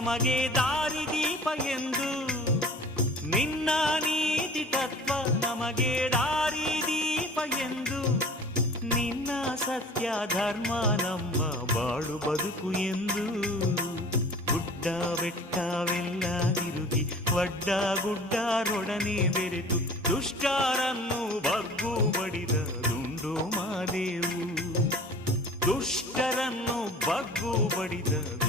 ನಮಗೆ ದಾರಿದೀಪ ಎಂದು. ನಿನ್ನ ನೀತಿ ತತ್ವ ನಮಗೆ ದಾರಿದೀಪ ಎಂದು. ನಿನ್ನ ಸತ್ಯ ಧರ್ಮ ನಮ್ಮ ಬಾಳು ಬದುಕು ಎಂದು. ಗುಡ್ಡ ಬೆಟ್ಟವೆಲ್ಲ ತಿರುಗಿ ಒಡ್ಡ ಗುಡ್ಡರೊಡನೆ ಬೆರೆತು ದುಷ್ಟರನ್ನು ಬಗ್ಗು ಬಡಿದ ದುಂಡು ಮಾದೇವು. ದುಷ್ಟರನ್ನು ಬಗ್ಗು ಬಡಿದ